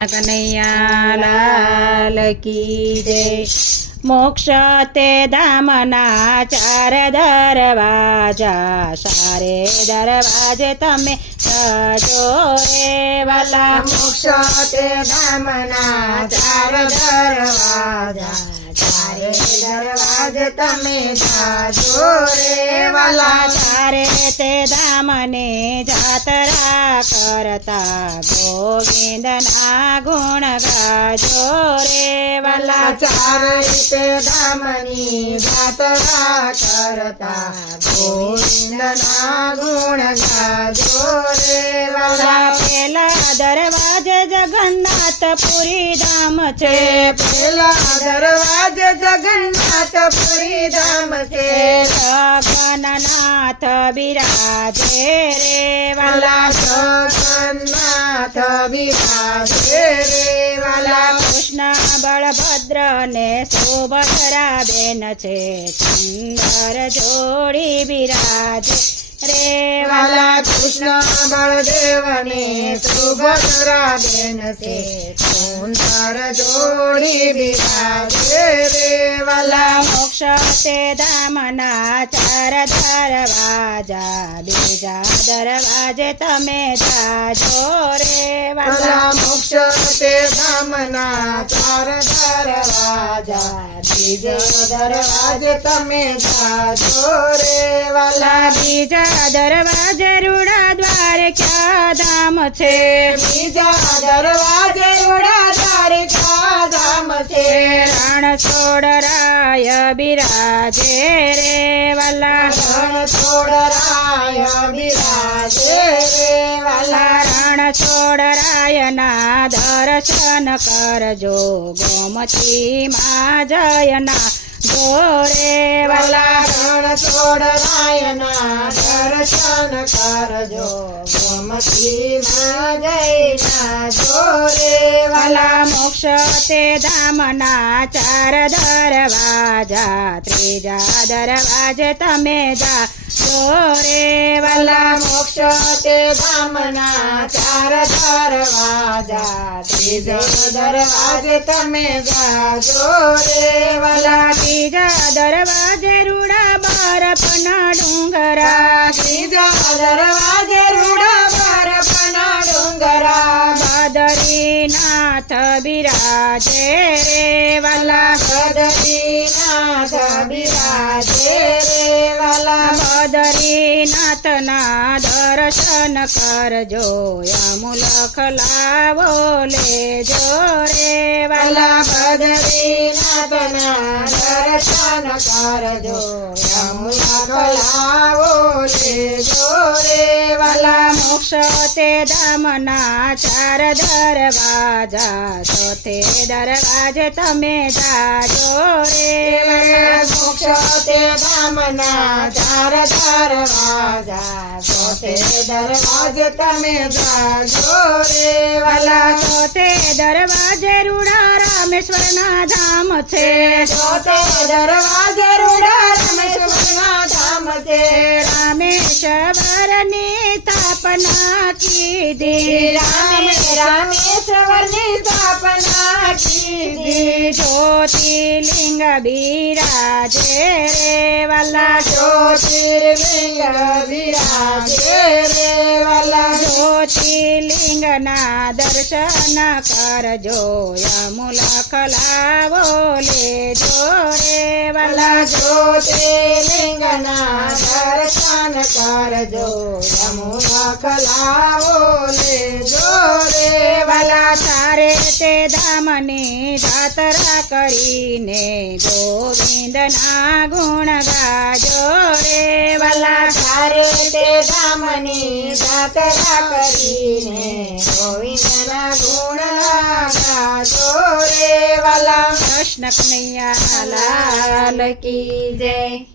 કનૈયા લાલ જય મોક્ષ તે ધામના ચાર દરવાજા સારે દરવાજે તમે સજો રે વાલા મોક્ષ તે ધામના ચાર દરવાજા ચારે દરવાજે તમે જાજો રે વાલા. ચારે તે ધામને જાતરા કરતા ગોવિંદના ગુણ ગાજો રે વાલા. ચાર રીતે ધામની જાતરા કરતા ગોવિંદના ગુણ ગાજો રે વાલા. પેલા દરવાજ જગન્નાથ પુરી ધામ છે. પેલા દરવાજે જગન્નાથપુરી ધામ છે. જગન્નાથ બિરાજે રે વાલા. જગન્નાથ બિરાજે રે વાલા. કૃષ્ણ બળભદ્ર ને સુભદ્રા બેન છે. સુંદર જોડી બિરાજે. રે વાલા વાલા કૃષ્ણ બળદેવને સુભદ્રા બેન છે. સુંદર જોડી બિરાજે રે વાલા મોક્ષ તે ધામના ચાર દરવાજા બીજા દરવાજે તમે જાજો રે વાલા મોક્ષ તે દામના ચાર દરવાજા બીજો દરવાજે તમે જાજો રે વાલા. બીજા દરવાજે રૂડા દ્વારે ક્યાં દામ છે? બીજા દરવાજે રૂડા દ્વારિકા ધામ છે. રાણ છોડરાય બિરાજે રે વાલા. રણ છોડરાય બિરાજે રે વાલા. રાણ છોડરાયના દર્શન કરજો ગોમતી મા જયના. ગોરે વાલા રણ છોડરાયના દર્શન કરજો. ગોમતી માં જઈના જોરે વાલા મોક્ષ તે ધામના ચાર દરવાજા, ત્રીજા દરવાજે તમે જા. જોરે વાલા વાલા બામના ચાર દરવાજા ત્રીજો દરવાજે તમે જાજો રે વાલા વાલા ત્રીજા દરવાજે રૂડા બરફના ડુંગરા ત્રીજા દરવાજે રૂડા બરફના ડુંગરા બદરીનાથ બિરાજે રેવલા બદરીનાથ બિરાજે વાલા દર્શન કરજો અમુલખ લાવો લેજો રે વાલા વાલા દર્શન કરજો અમુલખ કલાવો તે ધામના ચાર દરવાજા ચોથે દરવાજે તમે જાજો રે. મોક્ષ તે ધામના ચાર દરવાજા ચોથે દરવાજે તમે જાજો રે. વાલા ચોથે દરવાજે રૂડા રામેશ્વરના ધામ છે. ચોથે દરવાજે રૂડા રામેશ્વરના ધામ છે. સ્થાપના કીધી રામે રામેશ્વરની સ્થાપના કીધી જ્યોતિલિંગ બિરાજે રે વાલા જ્યોતિર્લિંગ બિરાજે રે વાલા જ્યોતિલિંગના દર્શન કરજો યમુલખ લાવો લેજો રે વાલા વાલા જ્યોતિર્લિંગના દર્શન કરજો યમુના કલાવો લેજો રે વાલા, તારે તે ધામને જાતરા કરીને ગોવિંદના ગુણ ગાજો રે વાલા સારે તે ધામને જાતરા કરીને ગોવિંદના ગુણ ગાજો રે વાલા. કૃષ્ણ કનૈયા, લાલ કી જય.